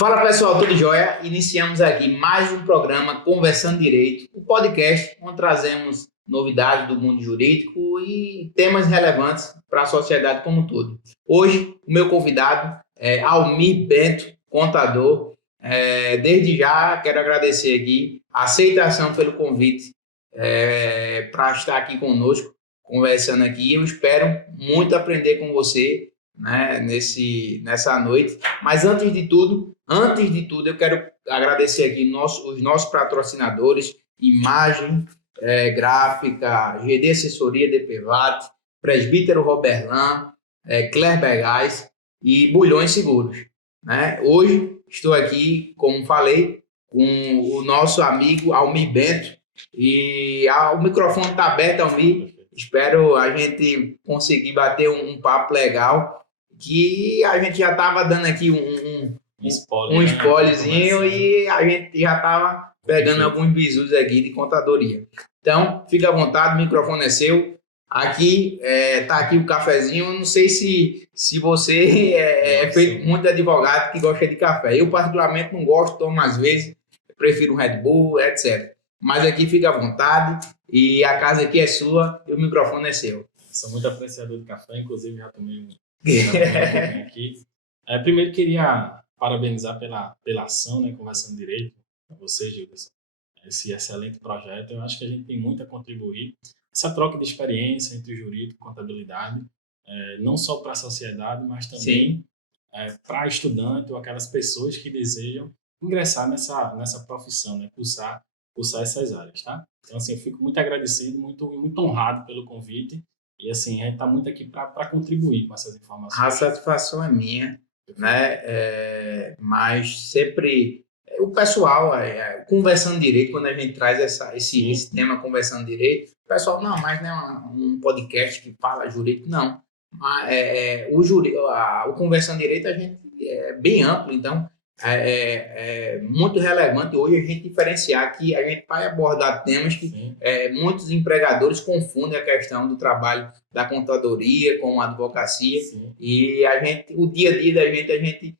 Fala pessoal, tudo jóia? Iniciamos aqui mais um programa Conversando Direito, um podcast onde trazemos novidades do mundo jurídico e temas relevantes para a sociedade como um todo. Hoje, o meu convidado é Almir Bento, contador. Desde já, quero agradecer aqui a aceitação pelo convite para estar aqui conosco, conversando aqui. Eu espero muito aprender com você, né, nessa noite. Mas antes de tudo, eu quero agradecer aqui os nossos patrocinadores, Imagem Gráfica, GD Assessoria DPVAT, Presbítero Roberlan, Cler Begás e Bulhões Seguros. Né? Hoje estou aqui, como falei, com o nosso amigo Almir Bento e o microfone está aberto, Almir. Espero a gente conseguir bater um papo legal, que a gente já estava dando aqui um spoilerzinho, e a gente já estava pegando alguns bizus aqui de contadoria. Então, fica à vontade, o microfone é seu. Aqui, tá aqui o cafezinho. Eu não sei se você é feito muito de advogado que gosta de café. Eu, particularmente, não gosto, tomo às vezes, prefiro um Red Bull, etc. Mas aqui fica à vontade e a casa aqui é sua e o microfone é seu. Sou muito apreciador de café, inclusive já tomei um pouquinho aqui. Primeiro queria parabenizar pela ação, né, Conversando Direito, a você, Gilson, esse excelente projeto. Eu acho que a gente tem muito a contribuir. Essa troca de experiência entre o jurídico e contabilidade, não só para a sociedade, mas também para estudante ou aquelas pessoas que desejam ingressar nessa profissão, né, cursar essas áreas, tá? Então, assim, eu fico muito agradecido, muito honrado pelo convite. E, assim, a gente está muito aqui para contribuir com essas informações. A satisfação é minha, né? Mas sempre o pessoal, Conversando Direito, quando a gente traz esse tema Conversando Direito, o pessoal, não, mas não é um podcast que fala jurídico, não. Mas, o Conversando Direito a gente é bem amplo, então é muito relevante hoje a gente diferenciar que a gente vai abordar temas que muitos empregadores confundem a questão do trabalho da contadoria com a advocacia. Sim. E o dia a dia da gente, a gente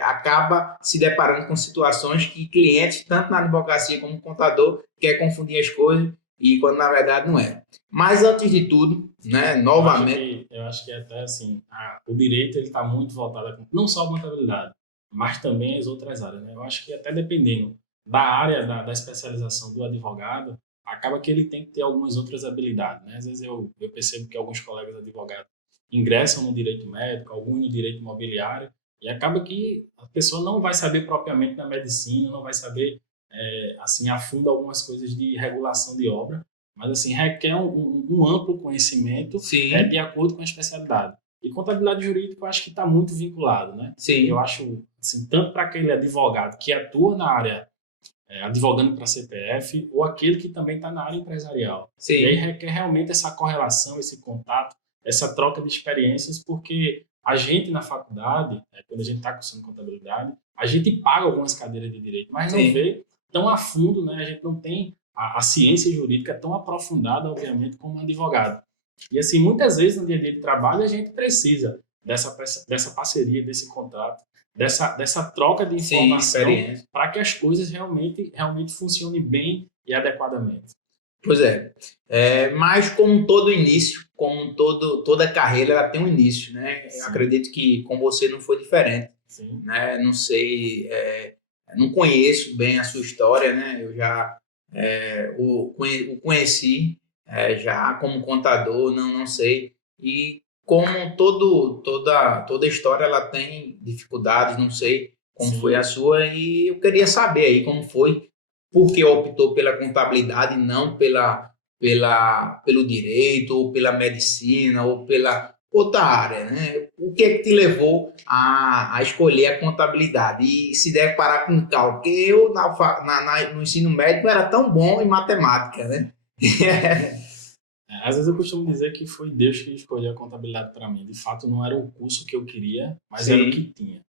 acaba se deparando com situações que clientes, tanto na advocacia como no contador, quer confundir as coisas, e quando na verdade não é. Mas antes de tudo, né, novamente... Eu acho que até assim, o direito está muito voltado não só a contabilidade, mas também as outras áreas, né? Eu acho que até dependendo da área da especialização do advogado, acaba que ele tem que ter algumas outras habilidades, né? Às vezes eu percebo que alguns colegas advogados ingressam no direito médico, alguns no direito imobiliário, e acaba que a pessoa não vai saber propriamente da medicina, não vai saber assim a fundo algumas coisas de regulação de obra, mas assim requer um amplo conhecimento de acordo com a especialidade. E contabilidade jurídica eu acho que está muito vinculado, né? Sim. Eu acho, assim, tanto para aquele advogado que atua na área advogando para CPF, ou aquele que também está na área empresarial. Sim. E aí requer realmente essa correlação, esse contato, essa troca de experiências, porque a gente na faculdade, quando a gente está cursando contabilidade, a gente paga algumas cadeiras de direito, mas não vê tão a fundo, né? A gente não tem a ciência jurídica tão aprofundada, obviamente, como um advogado. E assim, muitas vezes no dia a dia de trabalho a gente precisa dessa parceria, desse contrato, dessa troca de informação para que as coisas realmente funcionem bem e adequadamente. Pois mas como todo início, toda carreira, ela tem um início, né? Eu acredito que com você não foi diferente. Sim. Né? Não sei, não conheço bem a sua história, né? Eu já o conheci já como contador, não sei. E como toda história, ela tem dificuldades, não sei como foi a sua, e eu queria saber aí como foi, por que optou pela contabilidade e não pelo direito, ou pela medicina, ou pela outra área, né? O que é que te levou a escolher a contabilidade e se deparar com cálculo? Porque eu, no ensino médio, era tão bom em matemática, né? Às vezes eu costumo dizer que foi Deus que escolheu a contabilidade para mim. De fato, não era o curso que eu queria, mas era o que tinha.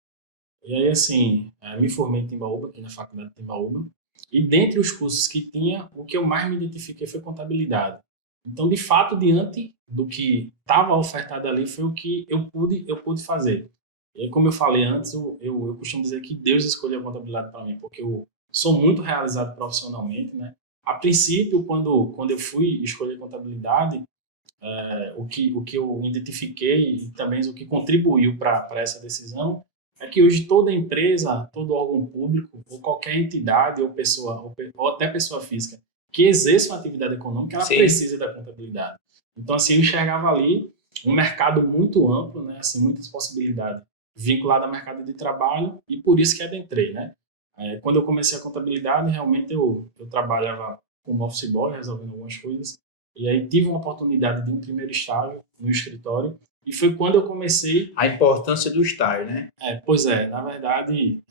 E aí, assim, me formei em Timbaúba, aqui na faculdade de Timbaúba, e dentre os cursos que tinha, o que eu mais me identifiquei foi contabilidade. Então, de fato, diante do que estava ofertado ali, foi o que eu pude fazer. E aí, como eu falei antes, eu costumo dizer que Deus escolheu a contabilidade para mim, porque eu sou muito realizado profissionalmente, né? A princípio, quando eu fui escolher contabilidade, o que eu identifiquei e também o que contribuiu para essa decisão é que hoje toda empresa, todo órgão público, ou qualquer entidade ou pessoa, ou até pessoa física que exerça uma atividade econômica, ela Sim, precisa da contabilidade. Então, assim, eu enxergava ali um mercado muito amplo, né? Assim, muitas possibilidades vinculadas ao mercado de trabalho e por isso que adentrei, né? Quando eu comecei a contabilidade, realmente eu trabalhava como office boy, resolvendo algumas coisas, e aí tive uma oportunidade de um primeiro estágio no escritório e foi quando eu comecei. a importância do estágio, né? Pois é, na verdade,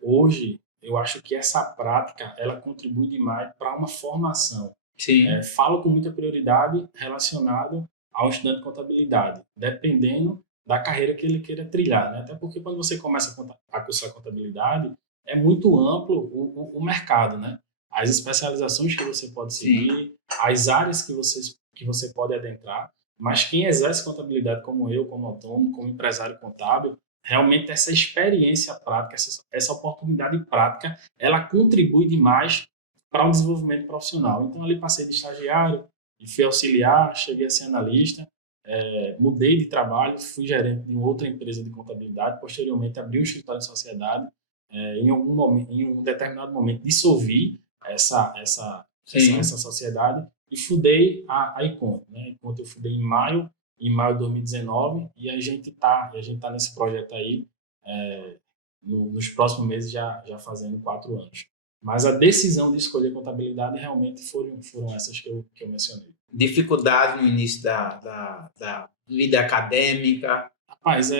hoje eu acho que essa prática ela contribui demais para uma formação. Sim, Falo com muita prioridade relacionado ao estudante de contabilidade, dependendo da carreira que ele queira trilhar, né? Até porque quando você começa a cursar contabilidade, é muito amplo o mercado, né? As especializações que você pode sim, seguir, as áreas que você pode adentrar, mas quem exerce contabilidade como eu, como autônomo, como empresário contábil, realmente essa experiência prática, essa oportunidade prática, ela contribui demais para o desenvolvimento profissional. Então, ali passei de estagiário e fui auxiliar, cheguei a ser analista, mudei de trabalho, fui gerente de outra empresa de contabilidade, posteriormente abri um escritório de sociedade, em algum momento, em um determinado momento dissolvi essa sim. sociedade e fundei a Icon, né? Enquanto eu fundei em maio de 2019, e a gente tá nesse projeto aí, é, nos próximos meses já fazendo 4 anos. Mas a decisão de escolher contabilidade realmente foram essas que eu mencionei. Dificuldade no início da vida acadêmica. Rapaz,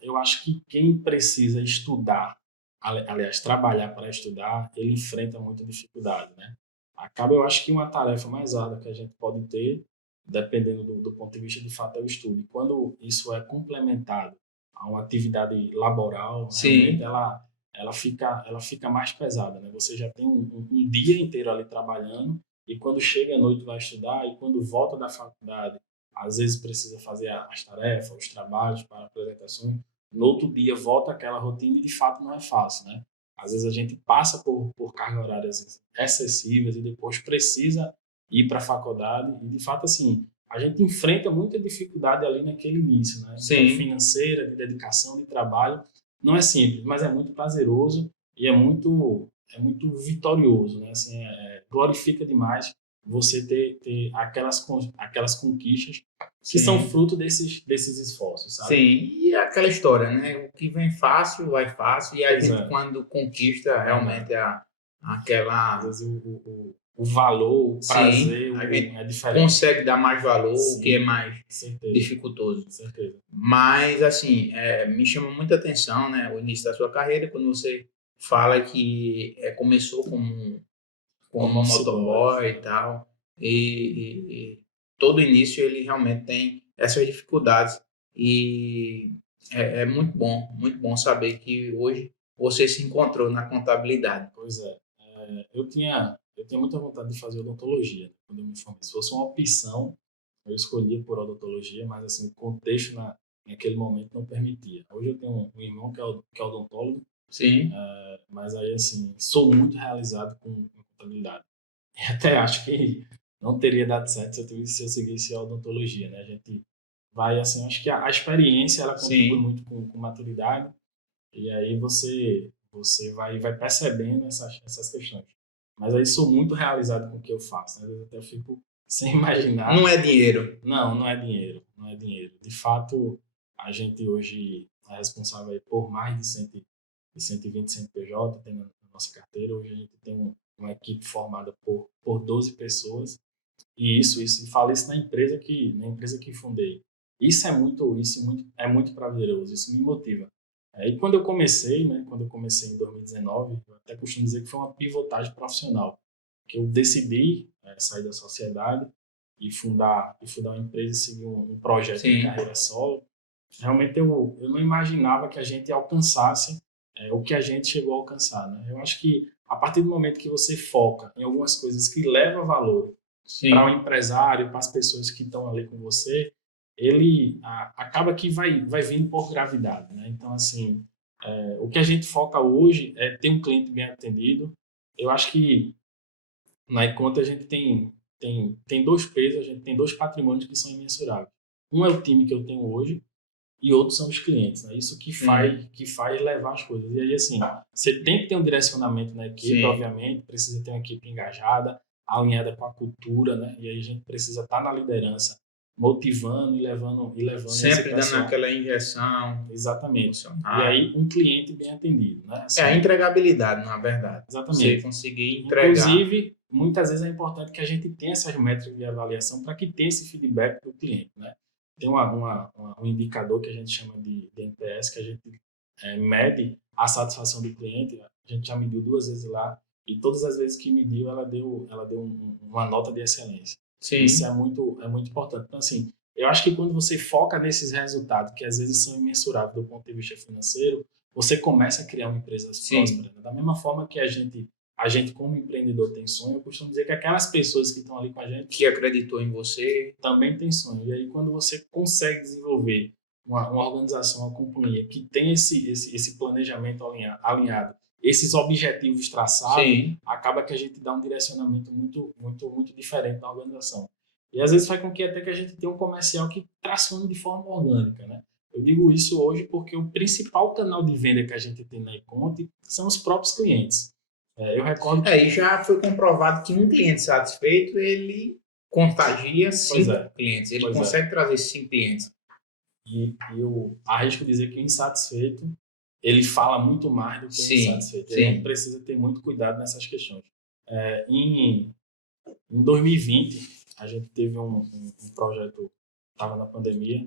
eu acho que quem precisa estudar, aliás, trabalhar para estudar, ele enfrenta muita dificuldade, né? Acaba, eu acho que uma tarefa mais árdua que a gente pode ter, dependendo do ponto de vista, de fato, é o estudo. E quando isso é complementado a uma atividade laboral, realmente Sim, ela fica mais pesada, né? Você já tem um dia inteiro ali trabalhando e quando chega à noite vai estudar e quando volta da faculdade às vezes precisa fazer as tarefas, os trabalhos para apresentações. No outro dia volta aquela rotina e de fato não é fácil, né? Às vezes a gente passa por cargas horárias excessivas e depois precisa ir para a faculdade e de fato assim, a gente enfrenta muita dificuldade ali naquele início, né? Então sim, financeira, de dedicação, de trabalho, não é simples, mas é muito prazeroso e é muito vitorioso, né? Assim, glorifica demais você ter aquelas conquistas que são sim, fruto desses esforços, sim. sabe? E é aquela história, né? O que vem fácil, vai fácil, e a Pois gente, é, quando conquista é verdade. realmente Às aquela. vezes o valor, o Sim, prazer a gente é diferente. consegue dar mais valor, o que é Sim, mais certeza, dificultoso. certeza. Mas, assim, me chama muita atenção, né? O início da sua carreira, quando você fala que começou como Como um office boy. motoboy e tal, e todo início ele realmente tem essas dificuldades. E é muito bom saber que hoje você se encontrou na contabilidade. Pois é. Eu tinha muita vontade de fazer odontologia, né, quando eu me formei. Se fosse uma opção, eu escolhia por odontologia, mas assim, o contexto naquele momento não permitia. Hoje eu tenho um irmão que é odontólogo, Sim, mas aí assim, sou muito realizado com contabilidade. E até acho que não teria dado certo se eu seguisse a odontologia, né? A gente vai assim, acho que a experiência ela contribui sim, muito com maturidade e aí você vai percebendo essas questões. Mas aí sou muito realizado com o que eu faço, né? Às vezes até eu fico sem não imaginar. é dinheiro. Não, não é dinheiro, não é dinheiro. De fato, a gente hoje é responsável aí por mais de 120 CNPJ, tem na nossa carteira. Hoje a gente tem uma equipe formada por 12 pessoas. E e falo isso na empresa que fundei. Isso é muito prazeroso, isso me motiva. E quando eu comecei, né, quando eu comecei em 2019, eu até costumo dizer que foi uma pivotagem profissional, que eu decidi sair da sociedade e fundar uma empresa e seguir um projeto de Sim, carreira solo. Realmente eu não imaginava que a gente alcançasse o que a gente chegou a alcançar, né? Eu acho que a partir do momento que você foca em algumas coisas que levam valor para o sim, empresário, para as pessoas que estão ali com você, acaba que vai vindo por gravidade, né? Então, assim, o que a gente foca hoje é ter um cliente bem atendido. Eu acho que na iConta a gente tem dois pesos, a gente tem dois patrimônios que são imensuráveis. Um é o time que eu tenho hoje e outros são os clientes, né? Isso que faz levar as coisas. E aí, assim, você tem que ter um direcionamento na equipe, Sim. obviamente, precisa ter uma equipe engajada, alinhada com a cultura, né? E aí a gente precisa estar na liderança, motivando e levando Sempre esse dando pessoal. aquela injeção Exatamente. emocional. E aí, um cliente bem atendido, né? Assim, A entregabilidade, na verdade. exatamente. Você conseguir entregar. Inclusive, muitas vezes é importante que a gente tenha essas métricas de avaliação para que tenha esse feedback do cliente, né? Tem um indicador que a gente chama de NPS, que a gente mede a satisfação do cliente. A gente já mediu 2 vezes lá e todas as vezes que mediu, ela deu uma nota de excelência. Sim. Isso é muito importante. Então, assim, eu acho que quando você foca nesses resultados, que às vezes são imensuráveis do ponto de vista financeiro, você começa a criar uma empresa próspera. Da mesma forma que a gente como empreendedor tem sonho, eu costumo dizer que aquelas pessoas que estão ali com a gente que acreditou em você também tem sonho. E aí quando você consegue desenvolver uma organização, uma companhia que tem esse planejamento alinhado, esses objetivos traçados, Sim. acaba que a gente dá um direcionamento muito diferente da organização. E às vezes faz com que até que a gente tenha um comercial que tracione de forma orgânica, né? Eu digo isso hoje porque o principal canal de venda que a gente tem na iConte são os próprios clientes. Eu recordo que... E já foi comprovado que um cliente satisfeito, ele contagia 5 clientes. Ele consegue trazer 5 clientes. E eu arrisco dizer que o insatisfeito, ele fala muito mais do que o insatisfeito. Sim. A gente precisa ter muito cuidado nessas questões. Em 2020, a gente teve um projeto, estava na pandemia,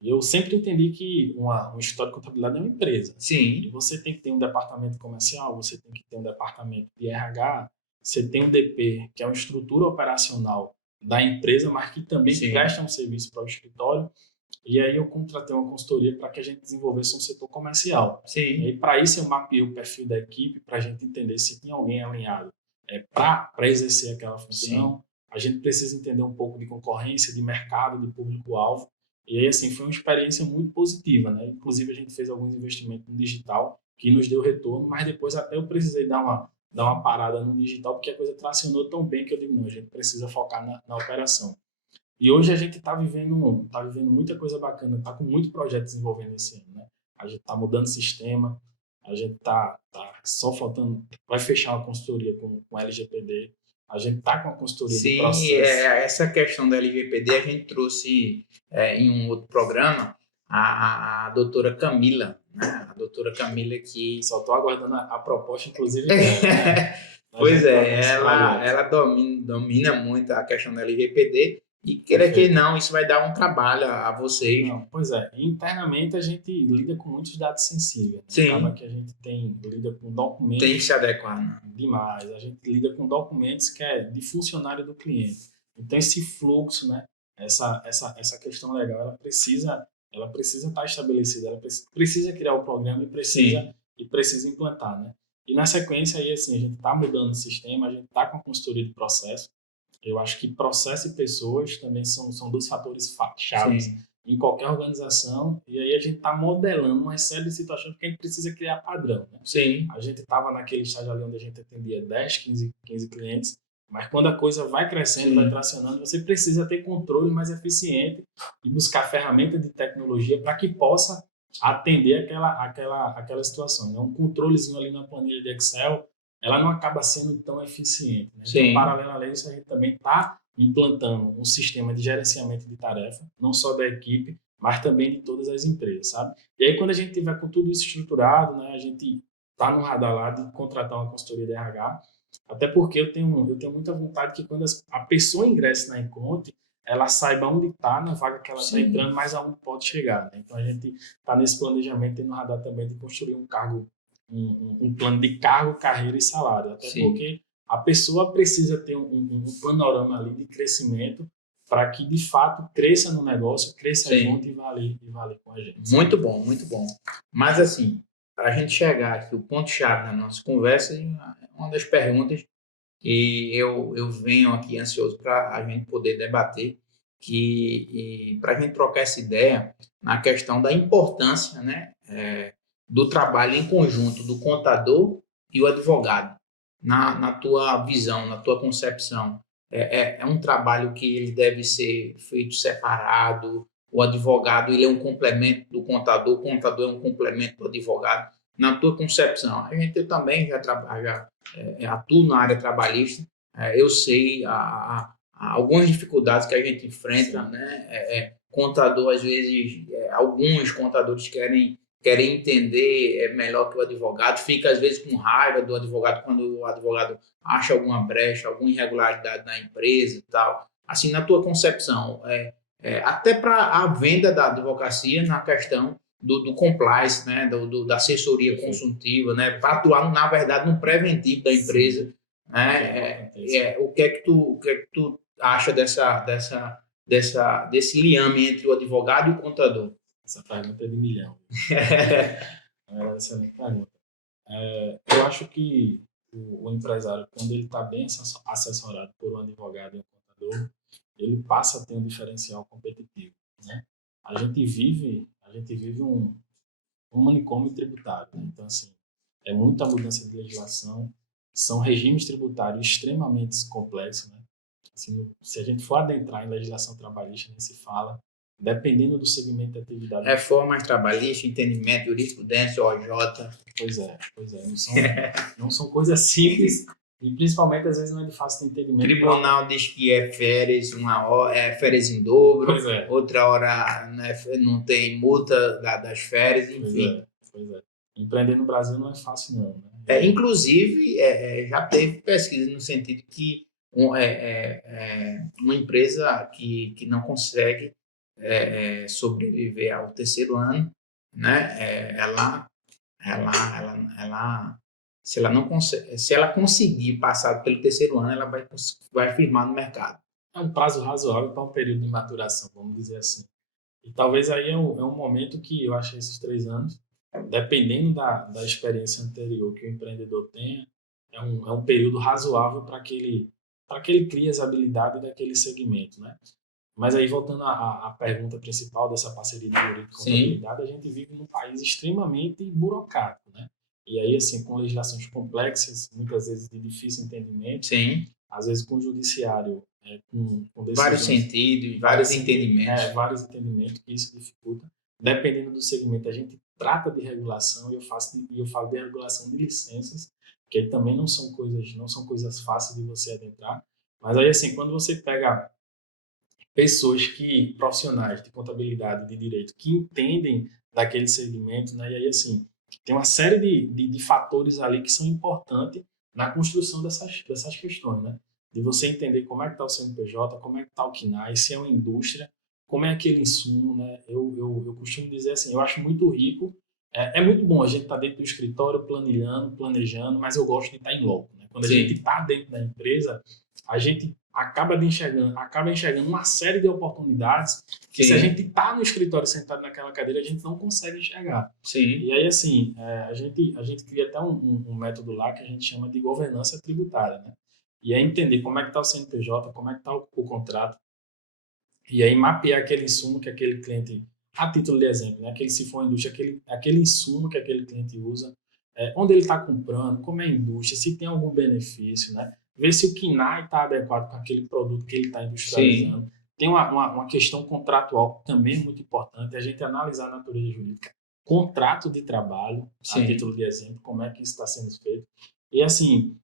e eu sempre entendi que um escritório de contabilidade é uma empresa. Sim. E você tem que ter um departamento comercial, você tem que ter um departamento de RH, você tem um DP, que é uma estrutura operacional da empresa, mas que também presta um serviço para o escritório. E aí eu contratei uma consultoria para que a gente desenvolvesse um setor comercial. Sim. E para isso eu mapeei o perfil da equipe para a gente entender se tinha alguém alinhado para exercer aquela função. Sim. A gente precisa entender um pouco de concorrência, de mercado, de público-alvo. E aí, assim, foi uma experiência muito positiva, né? Inclusive, a gente fez alguns investimentos no digital que nos deu retorno, mas depois até eu precisei dar uma parada no digital, porque a coisa tracionou tão bem que eu digo, não, a gente precisa focar na operação. E hoje a gente está vivendo muita coisa bacana, está com muito projeto desenvolvendo esse ano, né? A gente está mudando sistema, a gente tá só faltando, vai fechar uma consultoria com LGPD, a gente está com a consultoria de processo. Sim, essa questão da LGPD a gente trouxe em um outro programa a doutora Camila, né? A doutora Camila que... Só estou aguardando a proposta, inclusive. Pois ela domina muito a questão da LGPD. E queira que não, isso vai dar um trabalho a vocês. Não, pois é. Internamente a gente lida com muitos dados sensíveis. Né? Sim. Acaba que a gente lida com documentos. Tem que se adequar, né? Demais. A gente lida com documentos que é de funcionário do cliente. Então esse fluxo, né? Essa questão legal, ela precisa estar estabelecida. Ela precisa criar o programa e precisa implantar, né? E na sequência aí assim a gente está mudando o sistema, a gente está com a consultoria de processo. Eu acho que processo e pessoas também são 2 fatores chaves em qualquer organização. E aí a gente está modelando uma série de situações porque a gente precisa criar padrão. Né? Sim. A gente estava naquele estágio ali onde a gente atendia 10, 15 clientes, mas quando a coisa vai crescendo, vai tracionando, você precisa ter controle mais eficiente e buscar ferramentas de tecnologia para que possa atender aquela situação. Né? Um controlezinho ali na planilha de Excel, ela não acaba sendo tão eficiente. Né? Então, paralelo a isso, a gente também está implantando um sistema de gerenciamento de tarefa, não só da equipe, mas também de todas as empresas, sabe? E aí, quando a gente tiver com tudo isso estruturado, né, a gente está no radar lá de contratar uma consultoria de RH, até porque eu tenho muita vontade que quando a pessoa ingresse na iConte, ela saiba onde está, na vaga que ela está entrando, mas aonde pode chegar. Né? Então, a gente está nesse planejamento e no radar também de construir um cargo, um plano de cargo, carreira e salário. Até porque a pessoa precisa ter um panorama ali de crescimento para que, de fato, cresça no negócio, cresça junto e vale com a gente. Muito bom, muito bom. Mas, assim, para a gente chegar aqui, o ponto-chave na nossa conversa é uma das perguntas que eu venho aqui ansioso para a gente poder debater, para a gente trocar essa ideia na questão da importância, né, do trabalho em conjunto do contador e o advogado. Na tua visão, na tua concepção, é um trabalho que ele deve ser feito separado, o advogado ele é um complemento do contador, o contador é um complemento do advogado. Na tua concepção, a gente também já atuo na área trabalhista, eu sei algumas dificuldades que a gente enfrenta, né? Contador, às vezes, alguns contadores querem entender melhor que o advogado, fica às vezes com raiva do advogado quando o advogado acha alguma brecha, alguma irregularidade na empresa e tal. Assim, na tua concepção, até para a venda da advocacia na questão do compliance, né, da assessoria consultiva, né, para atuar, na verdade, no preventivo da empresa. Né, o que é que tu acha desse liame entre o advogado e o contador? Essa pergunta é de milhão. É uma excelente pergunta. Eu acho que o empresário, quando ele está bem assessorado por um advogado e um contador, ele passa a ter um diferencial competitivo, né? A gente vive um manicômio tributário, né? Então, assim, é muita mudança de legislação, são regimes tributários extremamente complexos, né? Assim, se a gente for adentrar em legislação trabalhista, nem se fala, dependendo do segmento de atividade. Reformas trabalhistas, entendimento, jurisprudência, OJ. Pois é. Não são coisas simples e principalmente às vezes não é de fácil entendimento. O tribunal diz que é férias, uma hora é férias em dobro, outra hora, né, não tem multa das férias, enfim. Pois é. Empreender no Brasil não é fácil não, né? Inclusive, já teve pesquisa no sentido que uma empresa que não consegue sobreviver ao terceiro ano, né? Se ela conseguir passar pelo terceiro ano, ela vai firmar no mercado. É um prazo razoável para um período de maturação, vamos dizer assim. E talvez aí é um momento que eu acho esses 3 anos, dependendo da experiência anterior que o empreendedor tenha, é um período razoável para que ele crie as habilidades daquele segmento, né? Mas aí, voltando à pergunta principal dessa parceria de direito e contabilidade, a gente vive num país extremamente burocrático, né? E aí, assim, com legislações complexas, muitas vezes de difícil entendimento, Sim. Às vezes com o judiciário, com vários sentidos, vários entendimentos. Vários entendimentos, que isso dificulta. Dependendo do segmento, a gente trata de regulação e eu falo de regulação de licenças, que aí também não são coisas fáceis de você adentrar. Mas aí, assim, quando você pega profissionais de contabilidade, de direito, que entendem daquele segmento, né? E aí, assim, tem uma série de fatores ali que são importantes na construção dessas questões, né? De você entender como é que está o CNPJ, como é que está o KNAI, se é uma indústria, como é aquele insumo, né? Eu costumo dizer assim, eu acho muito rico, é muito bom a gente estar dentro do escritório planejando, mas eu gosto de estar em loco, né? Quando a gente está dentro da empresa, a gente acaba enxergando uma série de oportunidades que se a gente está no escritório sentado naquela cadeira, a gente não consegue enxergar. Sim. E aí, assim, a gente cria até um método lá que a gente chama de governança tributária, né? E é entender como é que está o CNPJ, como é que está o contrato, e aí mapear aquele insumo que aquele cliente, a título de exemplo, né? Se for uma indústria, aquele insumo que aquele cliente usa, onde ele está comprando, como é a indústria, se tem algum benefício, né? Ver se o KNAI está adequado com aquele produto que ele está industrializando. Sim. Tem uma questão contratual que também é muito importante, a gente analisar a natureza jurídica. Contrato de trabalho, a título de exemplo, como é que isso está sendo feito. E assim,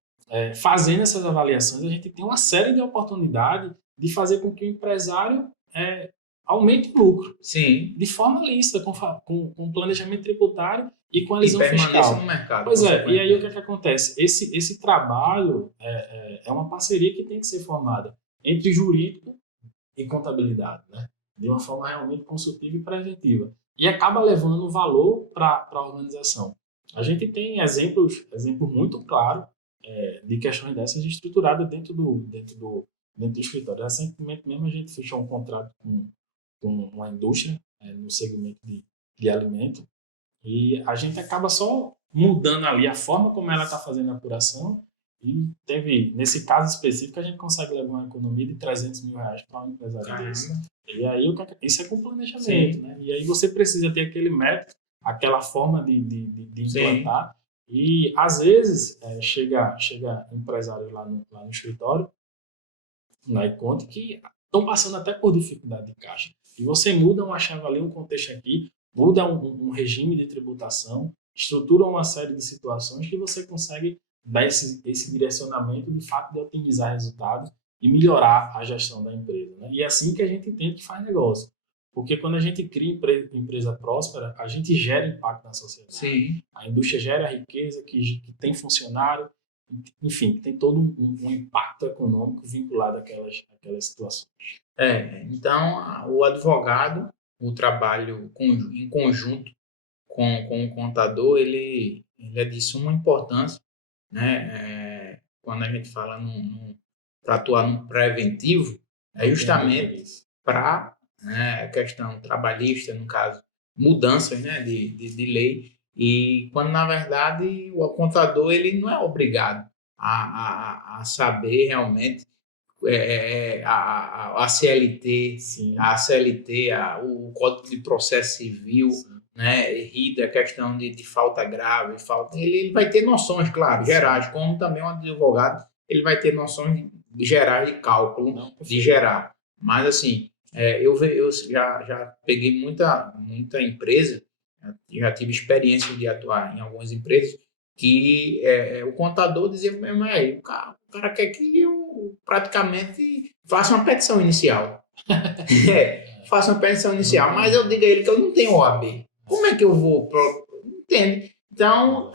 fazendo essas avaliações, a gente tem uma série de oportunidades de fazer com que o empresário aumente o lucro. Sim. De forma lícita, com planejamento tributário e com a elisão fiscal. No mercado. Pois é, e aí o que acontece? Esse trabalho é uma parceria que tem que ser formada entre jurídico e contabilidade, né? De uma forma realmente consultiva e preventiva. E acaba levando valor para a organização. A gente tem exemplos muito claros de questões dessas estruturadas dentro do escritório. Recentemente mesmo a gente fechou um contrato com uma indústria no segmento de alimento, e a gente acaba só mudando ali a forma como ela está fazendo a apuração E teve, nesse caso específico, a gente consegue levar uma economia de R$300 mil para um empresário desse. E aí, isso é com planejamento, Sim. né? E aí você precisa ter aquele método, aquela forma de implantar. E, às vezes, chega empresário lá no escritório, na iConte, que estão passando até por dificuldade de caixa. E você muda uma chave ali, um contexto aqui, muda um regime de tributação, estrutura uma série de situações que você consegue dar esse direcionamento de fato de otimizar resultados e melhorar a gestão da empresa. Né? E é assim que a gente entende que faz negócio. Porque quando a gente cria empresa próspera, a gente gera impacto na sociedade. Sim. A indústria gera riqueza, que tem funcionário, enfim, tem todo um impacto econômico vinculado àquelas situações. Então, o advogado, o trabalho em conjunto com o contador, ele é de suma importância, né? Quando a gente fala para atuar no preventivo, é justamente para a questão trabalhista, no caso, mudanças, né, de lei, e quando, na verdade, o contador ele não é obrigado a saber realmente a CLT, Sim. a CLT, o Código de Processo Civil, né, RIDA, a questão de falta grave, ele vai ter noções, claro, gerais, como também um advogado, ele vai ter noções gerais de cálculo, de gerar. Mas, assim, eu já peguei muita empresa, já tive experiência de atuar em algumas empresas, que o contador dizia para mim, o cara quer que eu praticamente faça uma petição inicial. Faça uma petição inicial, mas eu digo a ele que eu não tenho OAB. Como é que eu vou? Entende? Então,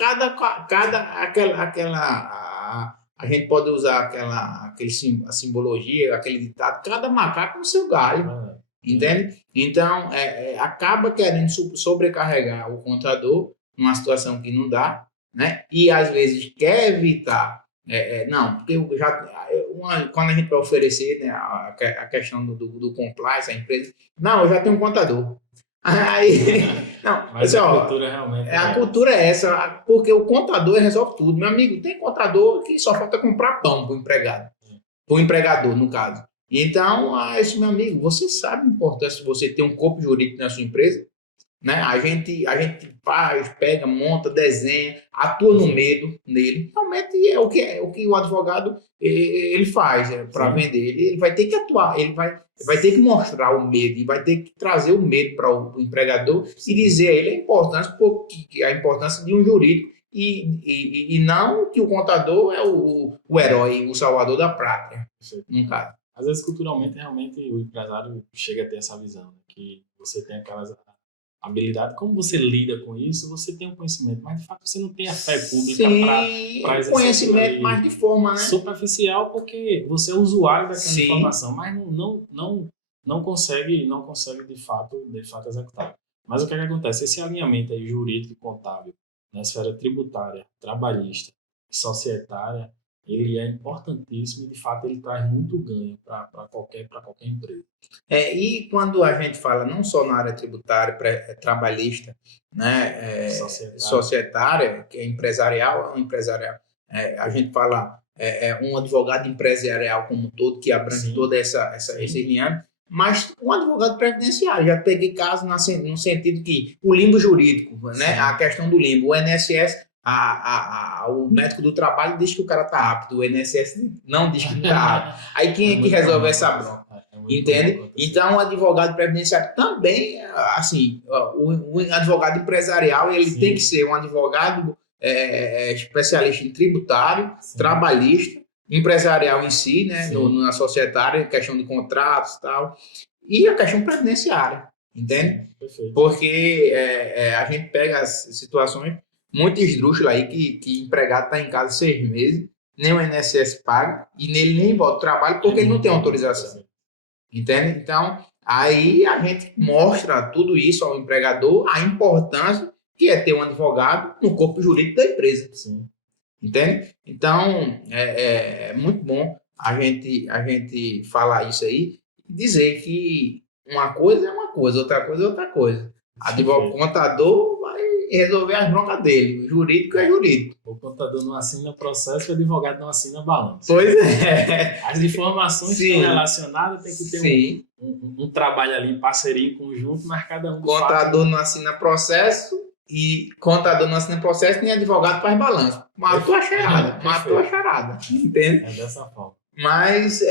a gente pode usar a simbologia, aquele ditado, cada macaco no seu galho. Entende? Então, acaba querendo sobrecarregar o contador numa situação que não dá, né? E às vezes quer evitar. Não, porque quando a gente vai oferecer, né, a questão do compliance, a empresa, não, eu já tenho um contador. Aí, não, mas a cultura realmente a cultura é essa, porque o contador resolve tudo. Meu amigo, tem contador que só falta comprar pão para o empregado, para o empregador, no caso. Então, esse meu amigo, você sabe a importância de você ter um corpo jurídico na sua empresa? Né? A gente faz, pega, monta, desenha, atua no medo nele. Realmente é o que o advogado ele faz para vender. Ele vai ter que atuar, ele vai ter que mostrar o medo, e vai ter que trazer o medo para o empregador e dizer a ele a importância de um jurídico e não que o contador é o herói, o salvador da pátria, no caso. Às vezes, culturalmente, realmente, o empresário chega a ter essa visão, né? Que você tem aquelas habilidade, como você lida com isso, você tem um conhecimento, mas de fato você não tem a fé pública para exercer conhecimento mais de forma, né? Superficial, porque você é usuário daquela informação, mas não consegue de fato executar. Mas o que acontece? Esse alinhamento aí jurídico e contábil na esfera tributária, trabalhista, societária, ele é importantíssimo e de fato ele traz muito ganho para qualquer empresa. E quando a gente fala não só na área tributária, trabalhista, né, societária, que é empresarial, a gente fala um advogado empresarial como um todo, que abrange toda esse linhame, mas um advogado previdenciário. Já peguei casos no sentido que o limbo jurídico, né, a questão do limbo, o INSS, o médico do trabalho diz que o cara está apto, o INSS não diz que não está apto. Aí quem é que resolve essa bronca? Entende? Então, o advogado previdenciário também, assim, o advogado empresarial, ele tem que ser um advogado especialista em tributário, trabalhista, empresarial em si, né, na societária, questão de contratos e tal, e a questão previdenciária, entende? Porque a gente pega as situações muito esdrúxulas aí que empregado está em casa 6 meses, nem o INSS paga, e nele nem volta ao trabalho porque ele não tem autorização. Entende? Então, aí a gente mostra tudo isso ao empregador, a importância que é ter um advogado no corpo jurídico da empresa. Entende? Então, é muito bom a gente falar isso aí e dizer que uma coisa é uma coisa, outra coisa é outra coisa. Advogado, contador e resolver as broncas dele. O jurídico é jurídico. O contador não assina processo e o advogado não assina balanço. Pois é. As informações que Sim. estão relacionadas tem que ter Sim. um trabalho ali em parceria, em conjunto, mas cada um do Contador fato... não assina processo e contador não assina processo, nem advogado faz balanço. Matou a charada. Matou a charada. Entende? É dessa forma. Mas,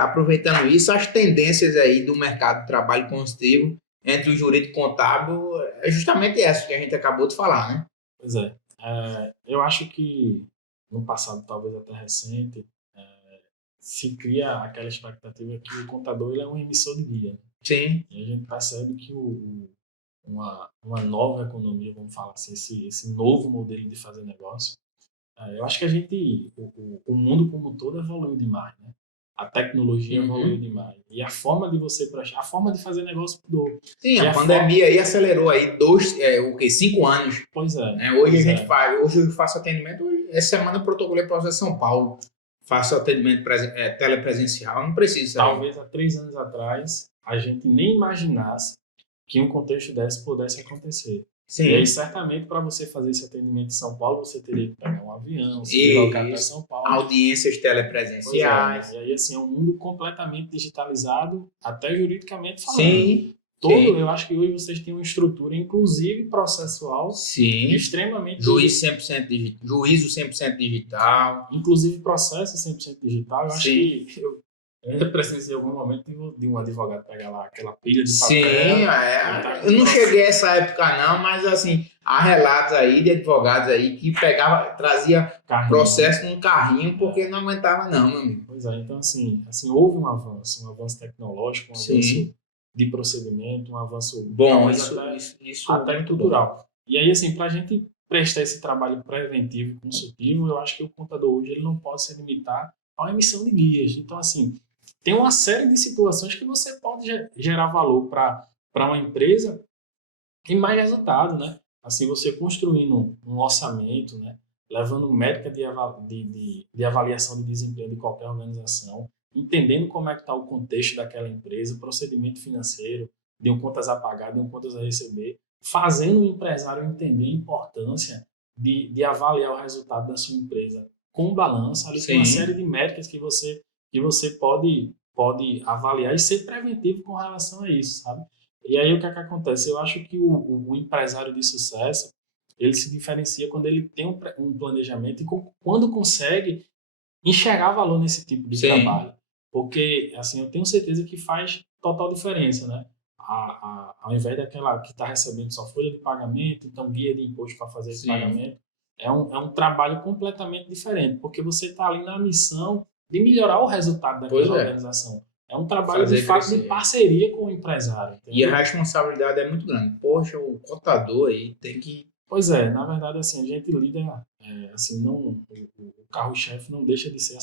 aproveitando isso, as tendências aí do mercado de trabalho consultivo entre o jurídico e o contábil é justamente essa que a gente acabou de falar, né? Pois é. Eu acho que no passado, talvez até recente, se cria aquela expectativa que o contador ele é um emissor de guia. Sim. E a gente percebe que uma nova economia, vamos falar assim, esse novo modelo de fazer negócio, eu acho que o mundo como um todo evoluiu demais, né? A tecnologia evoluiu demais. E a forma de você prestar, a forma de fazer negócio mudou. Sim, a pandemia aí acelerou aí 5 anos. Pois é. Hoje eu faço atendimento, essa semana eu protocolei para o São Paulo. Faço atendimento telepresencial, não precisa. Talvez há 3 anos atrás a gente nem imaginasse que um contexto desse pudesse acontecer. Sim. E aí, certamente, para você fazer esse atendimento em São Paulo, você teria que pegar um avião, se deslocar para São Paulo. Audiências telepresenciais. E aí, assim, é um mundo completamente digitalizado, até juridicamente falando. Sim. Eu acho que hoje vocês têm uma estrutura, inclusive processual, extremamente... Juízo 100% digital. Inclusive processo 100% digital. Eu acho que eu precisei em algum momento de um advogado pegar lá aquela pilha de papel. Sim, eu não cheguei a essa época não, mas assim, há relatos aí de advogados aí que trazia processo num carrinho porque não aguentava não, meu amigo. Pois é, então assim houve um avanço tecnológico, um avanço de procedimento, um avanço bom, isso até cultural. E aí, assim, para a gente prestar esse trabalho preventivo e consultivo, eu acho que o contador hoje ele não pode se limitar a uma emissão de guias. Então, assim, tem uma série de situações que você pode gerar valor para uma empresa e mais resultado, né? Assim, você construindo um orçamento, né? Levando métrica de avaliação de desempenho de qualquer organização, entendendo como é que está o contexto daquela empresa, procedimento financeiro, de contas a pagar, de contas a receber, fazendo o empresário entender a importância de avaliar o resultado da sua empresa com balança. Ali tem uma série de métricas que você pode avaliar e ser preventivo com relação a isso, sabe? E aí o que é que acontece? Eu acho que o empresário de sucesso, ele se diferencia quando ele tem um planejamento e quando consegue enxergar valor nesse tipo de trabalho. Porque, assim, eu tenho certeza que faz total diferença, né? Ao invés daquela que está recebendo só folha de pagamento, então guia de imposto para fazer esse pagamento, é um trabalho completamente diferente, porque você está ali na missão de melhorar o resultado daquela organização. É um trabalho, de fato, de parceria com o empresário. Entendeu? E a responsabilidade é muito grande. Poxa, o contador aí tem que... Pois é, na verdade, assim, a gente lida, assim, o carro-chefe não deixa de ser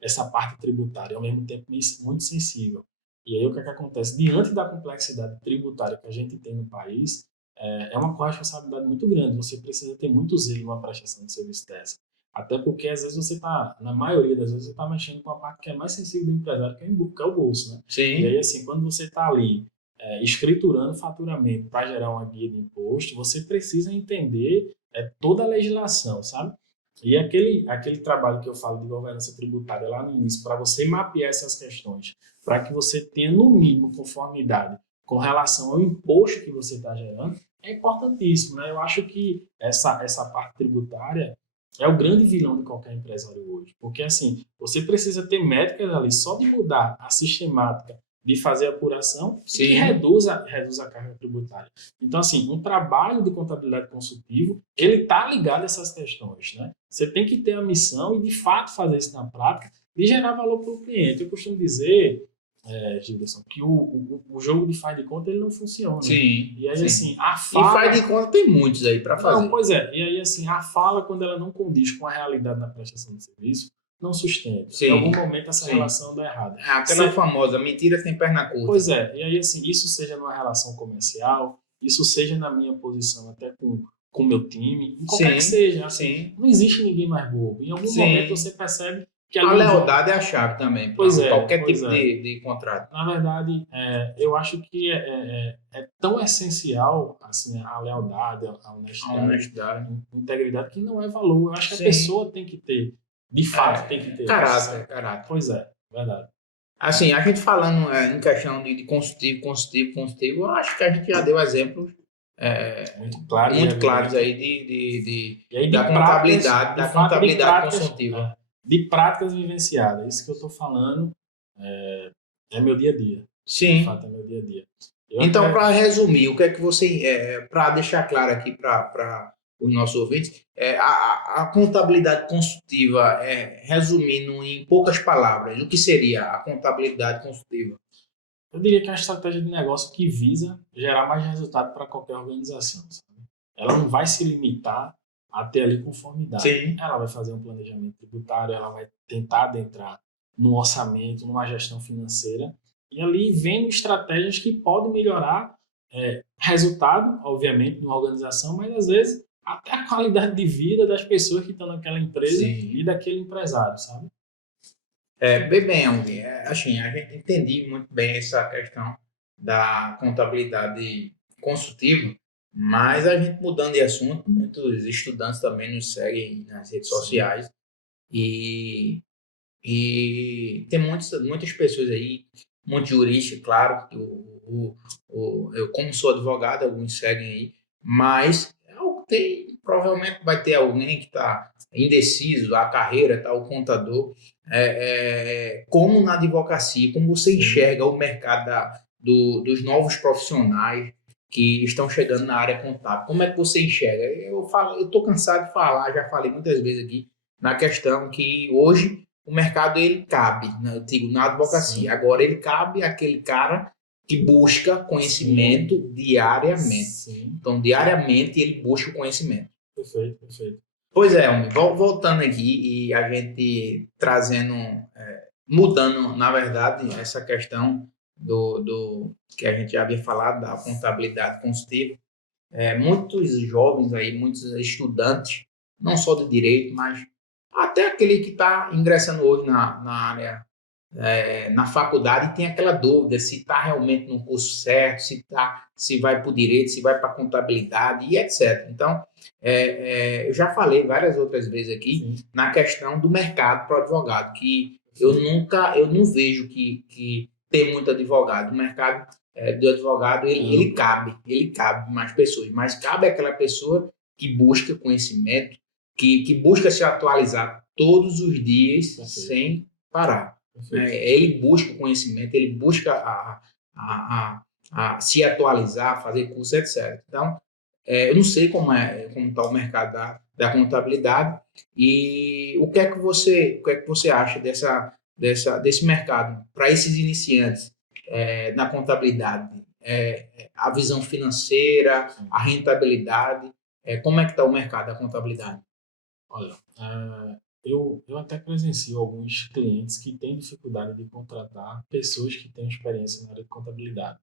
essa parte tributária, ao mesmo tempo muito sensível. E aí o que é que acontece? Diante da complexidade tributária que a gente tem no país, é uma corresponsabilidade muito grande. Você precisa ter muito zelo numa prestação de serviço dessa. Até porque, às vezes, na maioria das vezes, você está mexendo com a parte que é mais sensível do empresário, que é o bolso, né? Sim. E aí, assim, quando você está ali escriturando faturamento para gerar uma guia de imposto, você precisa entender toda a legislação, sabe? E aquele trabalho que eu falo de governança tributária lá no início, para você mapear essas questões, para que você tenha, no mínimo, conformidade com relação ao imposto que você está gerando, é importantíssimo, né? Eu acho que essa parte tributária é o grande vilão de qualquer empresário hoje. Porque, assim, você precisa ter métricas ali só de mudar a sistemática de fazer a apuração e que reduz a carga tributária. Então, assim, um trabalho de contabilidade consultivo, ele está ligado a essas questões, né? Você tem que ter a missão e, de fato, fazer isso na prática de gerar valor para o cliente. Eu costumo dizer, Gilderson, que o jogo de faz de conta ele não funciona. Sim. E aí, assim, a fala... E faz de conta tem muitos aí para fazer. Não, pois é. E aí, assim, a fala, quando ela não condiz com a realidade na prestação de serviço, não sustenta. Em algum momento essa relação dá errada. Aquela famosa mentira sem perna curta. Pois é. E aí, assim, isso seja numa relação comercial, isso seja na minha posição até com o meu time, em qualquer que seja. Assim, não existe ninguém mais bobo. Em algum momento você percebe que A ali lealdade é a chave também para Pois é, qualquer pois tipo é. de contrato. Na verdade, eu acho que é tão essencial assim, a lealdade, a A honestidade, honestidade. a integridade, que não é valor. Eu acho que a Sim. pessoa tem que ter, de fato, tem que ter isso, Caráter, sabe? caráter. Pois é, verdade. Assim, a gente falando em questão de consultivo, eu acho que a gente já deu exemplos Muito claros e muito claros evidentes. aí E aí, da contabilidade, de da fato, contabilidade consultiva. de práticas vivenciadas. Isso que eu estou falando é meu dia a dia. De Sim. fato, é meu dia a dia. Eu Então, até para resumir, o que é que você, para deixar claro aqui para os nossos ouvintes, a contabilidade consultiva, resumindo em poucas palavras, o que seria a contabilidade consultiva? Eu diria que é uma estratégia de negócio que visa gerar mais resultado para qualquer organização, sabe? Ela não vai se limitar a ter ali conformidade. Sim. Ela vai fazer um planejamento tributário, ela vai tentar adentrar no orçamento, numa gestão financeira, e ali vendo estratégias que podem melhorar resultado, obviamente, de uma organização, mas às vezes até a qualidade de vida das pessoas que estão naquela empresa e Sim. daquele empresário, sabe? Bem, Alvin, assim, a gente entendi muito bem essa questão da contabilidade consultiva, mas a gente mudando de assunto, muitos estudantes também nos seguem nas redes Sim, sociais e, e tem muitas pessoas aí, muitos juristas, claro, que eu como sou advogado, alguns seguem aí, mas provavelmente vai ter alguém que está indeciso, a carreira, está o contador, como na advocacia, como você sim, enxerga o mercado dos novos profissionais que estão chegando na área contábil, como é que você enxerga? Eu estou cansado de falar, já falei muitas vezes aqui, na questão que hoje o mercado ele cabe, né, eu digo, na advocacia. sim, Agora ele cabe àquele cara que busca sim, conhecimento diariamente. sim. Então, diariamente ele busca o conhecimento. Perfeito, perfeito. Pois é, homem, voltando aqui e a gente trazendo, mudando, na verdade, essa questão do que a gente já havia falado, da contabilidade consultiva. Muitos jovens aí, muitos estudantes, não só de direito, mas até aquele que está ingressando hoje na área, na faculdade, e tem aquela dúvida se está realmente no curso certo, se vai para o direito, se vai para a contabilidade e etc. Então, eu já falei várias outras vezes aqui Sim, na questão do mercado para o advogado, que perfeito. eu não vejo que tem muito advogado. O mercado do advogado, Amplo. ele cabe mais pessoas, mas cabe aquela pessoa que busca conhecimento, que busca se atualizar todos os dias Perfeito, sem parar. perfeito. Né? Ele busca o conhecimento, ele busca a, a se atualizar, fazer curso, etc. Então, eu não sei como está o mercado da contabilidade e o que é que você acha desse mercado para esses iniciantes na contabilidade, a visão financeira, Sim. a rentabilidade, como é que está o mercado da contabilidade? Olha, eu até presencio alguns clientes que têm dificuldade de contratar pessoas que têm experiência na área de contabilidade.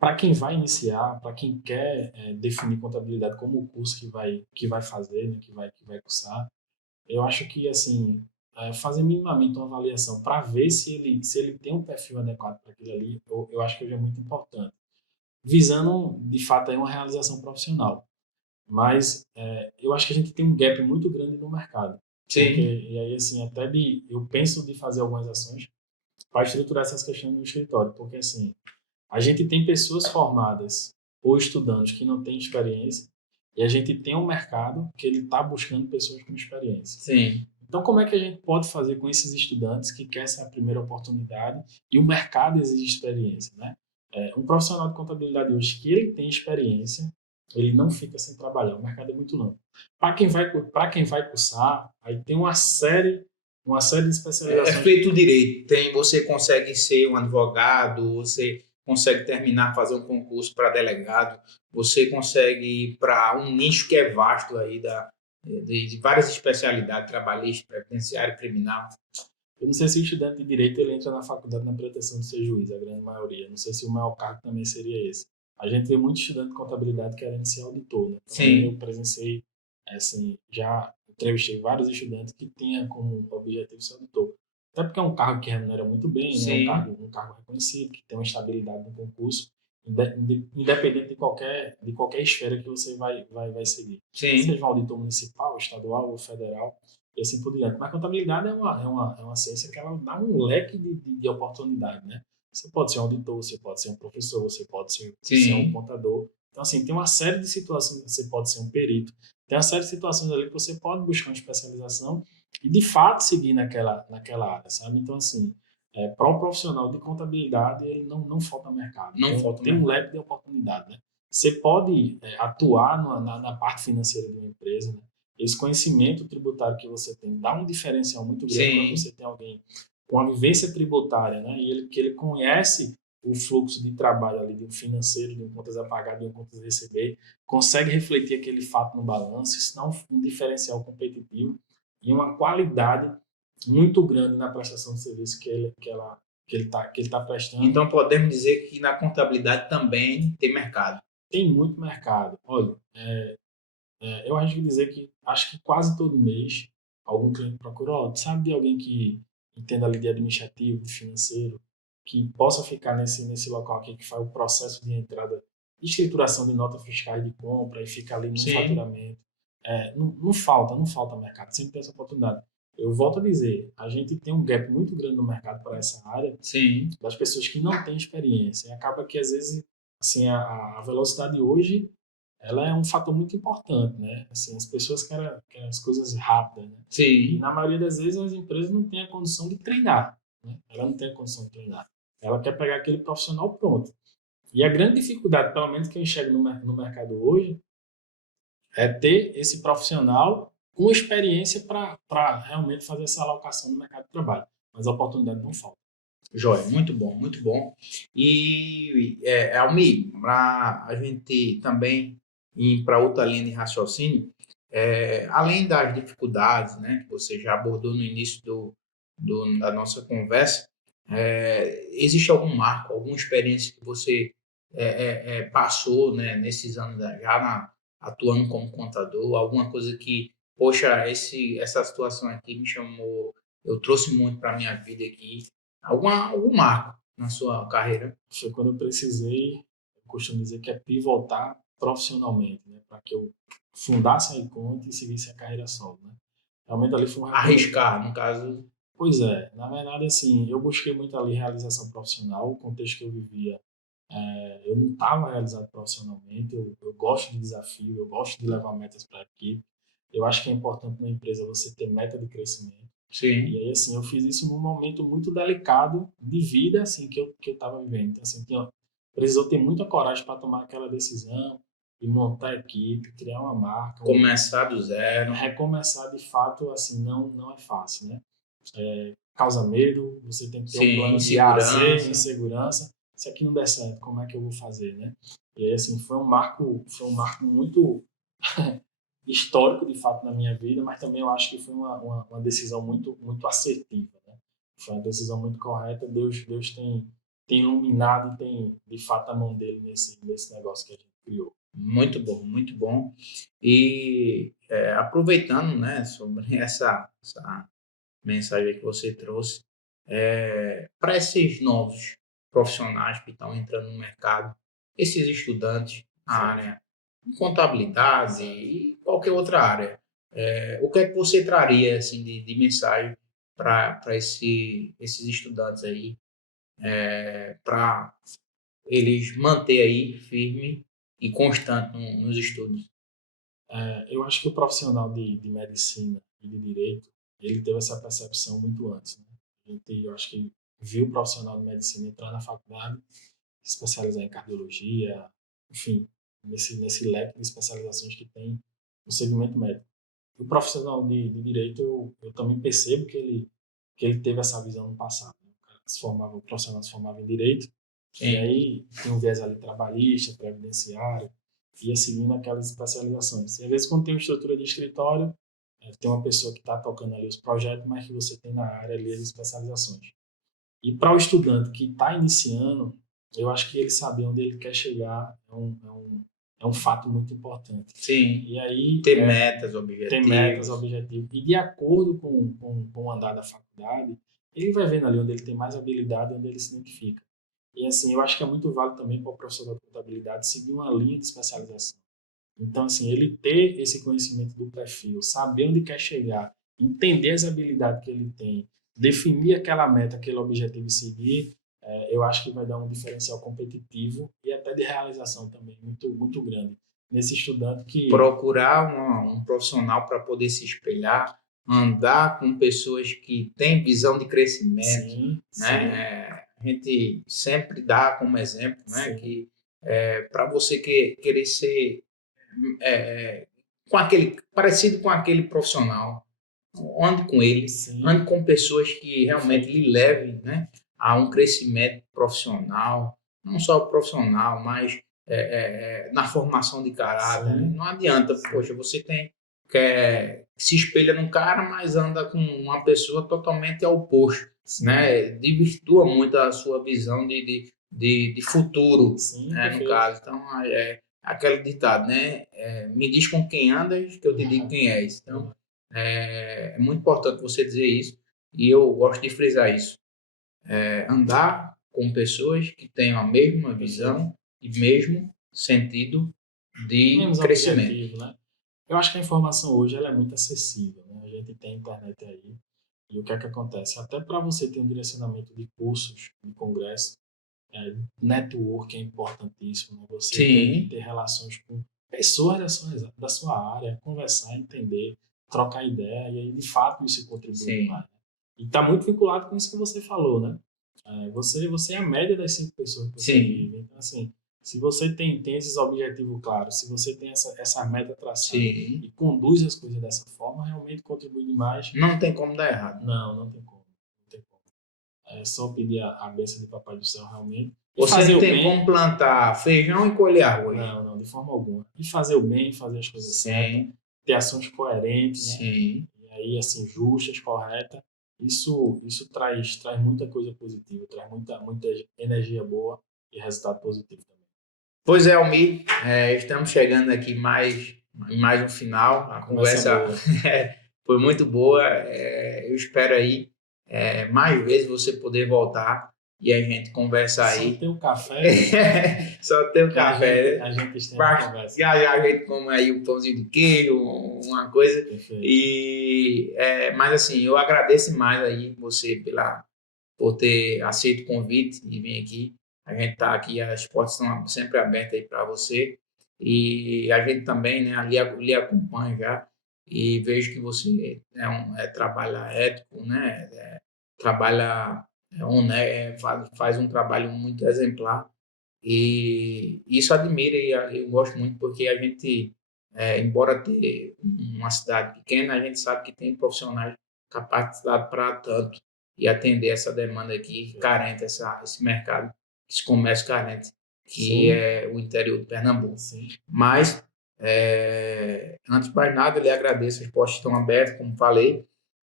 Para quem vai iniciar, para quem quer definir contabilidade como o curso que vai fazer, né, que vai cursar, eu acho que assim fazer minimamente uma avaliação para ver se ele tem um perfil adequado para aquilo ali, eu acho que hoje é muito importante, visando de fato aí uma realização profissional. Mas eu acho que a gente tem um gap muito grande no mercado, porque Sim, e aí assim eu penso de fazer algumas ações para estruturar essas questões no escritório, porque assim a gente tem pessoas formadas ou estudantes que não têm experiência e a gente tem um mercado que ele está buscando pessoas com experiência. sim. Então, como é que a gente pode fazer com esses estudantes que querem ser a primeira oportunidade e o mercado exige experiência, né? Um profissional de contabilidade hoje que ele tem experiência, ele não fica sem trabalhar. O mercado é muito amplo. Para quem vai cursar, aí tem uma série de especializações. Feito o direito. Você consegue ser um advogado, você consegue terminar, fazer um concurso para delegado, você consegue ir para um nicho que é vasto aí de várias especialidades, trabalhista, previdenciário, criminal. Eu não sei se o estudante de direito ele entra na faculdade na pretensão de ser juiz, a grande maioria. Não sei se o maior cargo também seria esse. A gente vê muito estudante de contabilidade querendo ser auditor, né? Também eu Sim, presenciei, assim, já entrevistei vários estudantes que tenham como objetivo ser auditor. Até porque é um cargo que remunera muito bem, né? Sim, Um cargo reconhecido, que tem uma estabilidade no concurso, independente de qualquer esfera que você vai seguir. sim, Seja um auditor municipal, estadual ou federal, e assim por diante. Mas a contabilidade é uma ciência que ela dá um leque de oportunidade, né? Você pode ser um auditor, você pode ser um professor, você pode ser um sim. contador. Então, assim, tem uma série de situações, você pode ser um perito, tem uma série de situações ali que você pode buscar uma especialização e, de fato, seguir naquela área, sabe? Então, assim, para o profissional de contabilidade, ele não falta mercado. Não falta Tem um mercado. leque de oportunidade, né? Você pode atuar na parte financeira de uma empresa, né? Esse conhecimento tributário que você tem dá um diferencial muito grande quando Sim, você tem alguém com a vivência tributária, né? E que ele conhece o fluxo de trabalho ali de um financeiro, de um contas a pagar, de um contas a receber, consegue refletir aquele fato no balanço, isso dá um diferencial competitivo e uma qualidade muito grande na prestação de serviço que ele tá prestando. então podemos dizer que na contabilidade também tem mercado. Tem muito mercado. Olha, eu acho que dizer que acho que quase todo mês algum cliente procura, ó, sabe de alguém que entenda ali de administrativo, de financeiro, que possa ficar nesse local aqui que faz o processo de entrada, de escrituração de nota fiscal e de compra e fica ali no Sim, faturamento. Não falta mercado, sempre tem essa oportunidade. Eu volto a dizer, a gente tem um gap muito grande no mercado para essa área sim. das pessoas que não têm experiência. E acaba que às vezes assim a velocidade hoje ela é um fator muito importante, né? Assim, as pessoas querem as coisas rápidas, né? E Sim. na maioria das vezes as empresas não têm a condição de treinar, né? Ela não tem a condição de treinar. Ela quer pegar aquele profissional pronto. E a grande dificuldade, pelo menos que eu enxergo no mercado hoje, é ter esse profissional com experiência para realmente fazer essa alocação no mercado de trabalho. Mas a oportunidade não falta. Joia, muito bom, muito bom. E, Almir, para a gente também ir para outra linha de raciocínio, além das dificuldades, né, que você já abordou no início da nossa conversa, existe algum marco, alguma experiência que você passou, né, nesses anos atuando como contador, alguma coisa que, poxa, essa situação aqui me chamou, eu trouxe muito para a minha vida aqui. Algum marco na sua carreira? Foi quando eu precisei, eu costumo dizer que é pivotar profissionalmente, né? Para que eu fundasse a iConte e seguisse a carreira solo, né? Realmente ali foi uma recomendação. Arriscar, no caso. Pois é, na verdade, assim, eu busquei muito ali realização profissional, o contexto que eu vivia, eu não estava realizado profissionalmente, eu gosto de desafio, eu gosto de levar metas para a equipe, eu acho que é importante na empresa você ter meta de crescimento, e Sim, aí, assim, eu fiz isso num momento muito delicado de vida, assim, que eu estava vivendo. Então, assim, precisou ter muita coragem para tomar aquela decisão e montar a equipe, criar uma marca, começar do zero. recomeçar de fato, assim, não é fácil, né? Causa medo, você tem que ter um Sim, plano de A a Z, segurança. insegurança. Se aqui não der certo, como é que eu vou fazer, né? E aí, assim, foi um marco muito histórico, de fato, na minha vida, mas também eu acho que foi uma decisão muito assertiva, né? Foi uma decisão muito correta. Deus tem iluminado e tem, de fato, a mão dele nesse negócio que a gente criou. Muito bom, muito bom. E aproveitando, né, sobre essa mensagem que você trouxe, para esses novos profissionais que estão entrando no mercado, esses estudantes na Certo. área de contabilidade e qualquer outra área, o que é que você traria assim, de mensagem para esses estudantes aí, para eles manter aí firme e constante nos estudos? Eu acho que o profissional de medicina e de direito, ele teve essa percepção muito antes, né? Eu acho que viu o profissional de medicina entrar na faculdade, se especializar em cardiologia, enfim, nesse leque de especializações que tem no segmento médico. O profissional de direito, eu também percebo que ele teve essa visão no passado, né? O profissional se formava em direito, e Sim, aí tem um viés ali trabalhista, previdenciário, ia seguindo aquelas especializações. E às vezes, quando tem uma estrutura de escritório, tem uma pessoa que está tocando ali os projetos, mas que você tem na área ali as especializações. E para o estudante que está iniciando, eu acho que ele saber onde ele quer chegar é um fato muito importante. Sim. E aí, ter metas, objetivos. Ter metas, objetivos. E de acordo com o andar da faculdade, ele vai vendo ali onde ele tem mais habilidade, onde ele se identifica. E assim, eu acho que é muito válido também para o professor da contabilidade seguir uma linha de especialização. Então, assim, ele ter esse conhecimento do perfil, saber onde quer chegar, entender as habilidades que ele tem, definir aquela meta, aquele objetivo e seguir, eu acho que vai dar um diferencial competitivo e até de realização também muito, muito grande nesse estudante que... Procurar um profissional para poder se espelhar, andar com pessoas que têm visão de crescimento, sim, né? A gente sempre dá como exemplo, né? Sim. Que para você querer ser com aquele parecido com aquele profissional, ande com ele, Sim. ande com pessoas que realmente lhe levem, né, a um crescimento profissional, não só profissional, mas na formação de caráter. Né? Não adianta, poxa, você se espelha num cara, mas anda com uma pessoa totalmente oposto, né? Desvirtua muito a sua visão de futuro, né, no caso. Então, aquele ditado, né? Me diz com quem andas, que eu te digo quem és. Então, é muito importante você dizer isso, e eu gosto de frisar isso. Andar com pessoas que tenham a mesma visão e mesmo sentido de crescimento. Objetivo, né? Eu acho que a informação hoje ela é muito acessível, né? A gente tem internet aí, e o que é que acontece? Até para você ter um direcionamento de cursos, de congresso, network é importantíssimo, né? Você ter relações com pessoas da sua área, conversar, entender, trocar ideia, e aí de fato isso contribui demais. Né? E está muito vinculado com isso que você falou, né? Você é a média das 5 pessoas que você vive. Então, assim, se você tem esses objetivos claros, se você tem essa meta traçada e conduz as coisas dessa forma, realmente contribui demais. Não tem como dar errado. Não tem como. É só pedir a bênção de Papai do Céu, realmente. Você não tem como plantar feijão e colher arroz. Não, de forma alguma. E fazer o bem, fazer as coisas certas, ter ações coerentes, né? E aí, assim, justas, corretas. Isso traz muita coisa positiva, traz muita energia boa e resultado positivo também. Pois é, Almir, estamos chegando aqui mais um final. A conversa foi muito boa. Eu espero aí mais vezes você poder voltar e a gente conversar aí. Só ter o café. Só ter o café. A gente estende a conversa. Já a gente come aí um pãozinho de queijo, uma coisa. Perfeito. Mas assim, eu agradeço mais aí você por ter aceito o convite e vir aqui. A gente está aqui, as portas estão sempre abertas aí para você. E a gente também, né, lhe acompanha já e vejo que você trabalha ético, né, trabalha faz um trabalho muito exemplar. E isso admira e eu gosto muito porque a gente, embora ter uma cidade pequena, a gente sabe que tem profissionais capacitados para tanto e atender essa demanda aqui carente, esse mercado, esse comércio carente, que é o interior de Pernambuco. Mas, antes de mais nada, eu lhe agradeço, as portas estão abertas, como falei,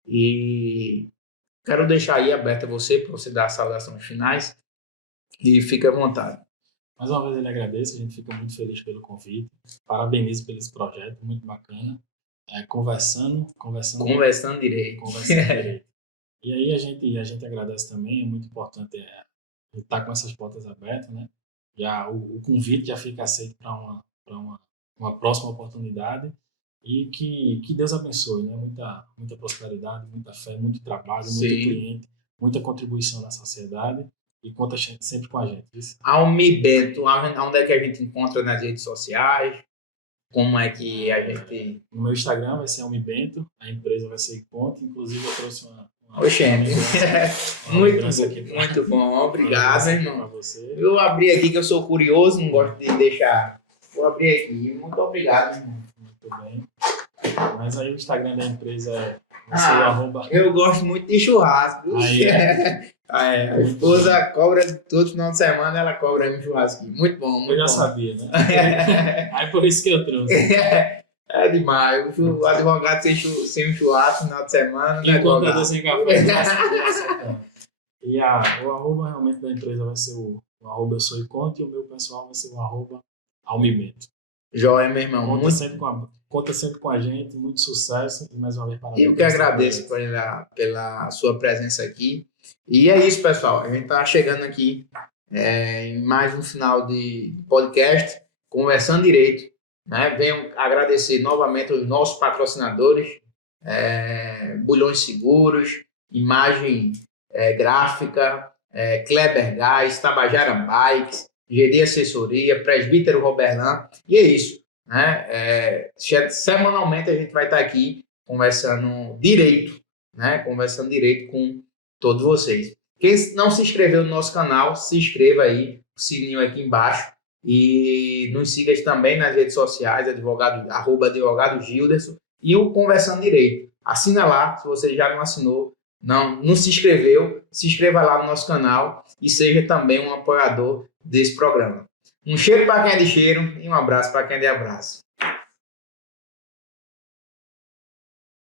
e quero deixar aí aberta você, para você dar as saudações finais, e fique à vontade. Mais uma vez eu lhe agradeço, a gente fica muito feliz pelo convite, parabenizo pelo esse projeto, muito bacana, conversando direito. E aí a gente agradece também, é muito importante estar com essas portas abertas, né? O convite já fica aceito para uma próxima oportunidade e que Deus abençoe, né? Muita prosperidade, muita fé, muito trabalho, muito cliente, muita contribuição na sociedade. E conta sempre com a gente. Almir Bento, onde é que a gente encontra nas redes sociais? Como é que a gente... No meu Instagram vai ser Almir Bento, a empresa vai ser Iconte, inclusive eu trouxe uma muito bom, obrigado, irmão. Eu abri aqui que eu sou curioso, não gosto de deixar. Vou abrir aqui, muito obrigado, irmão. Muito bem. Mas aí o Instagram da empresa é eu gosto muito de churrasco. A esposa cobra todo final de semana, ela cobra um churrasquinho. Muito bom, muito bom. Eu já sabia, né? Aí por isso que eu trouxe. É demais. O advogado sem um churrasco no final de semana. E o contador sem café. E o arroba realmente da empresa vai ser o arroba eu sou Iconte e o meu pessoal vai ser o arroba Almir Bento. Joia, meu irmão. Conta sempre com a gente, muito sucesso e mais uma vez parabéns. Eu que agradeço pela sua presença aqui. E é isso, pessoal. A gente está chegando aqui em mais um final de podcast, Conversando Direito. Né? Venho agradecer novamente aos nossos patrocinadores, Bulhões Seguros, Imagem Gráfica, Kleber Gás, Tabajara Bikes, GD Assessoria, Presbítero Roberlan. E é isso. Né? Semanalmente a gente vai estar aqui conversando direito, né? Conversando direito com todos vocês. Quem não se inscreveu no nosso canal, se inscreva aí, o sininho aqui embaixo, e nos siga também nas redes sociais, @advogado Gilderson, e o Conversando Direito. Assina lá, se você já não assinou, não se inscreveu, se inscreva lá no nosso canal e seja também um apoiador desse programa. Um cheiro para quem é de cheiro e um abraço para quem é de abraço.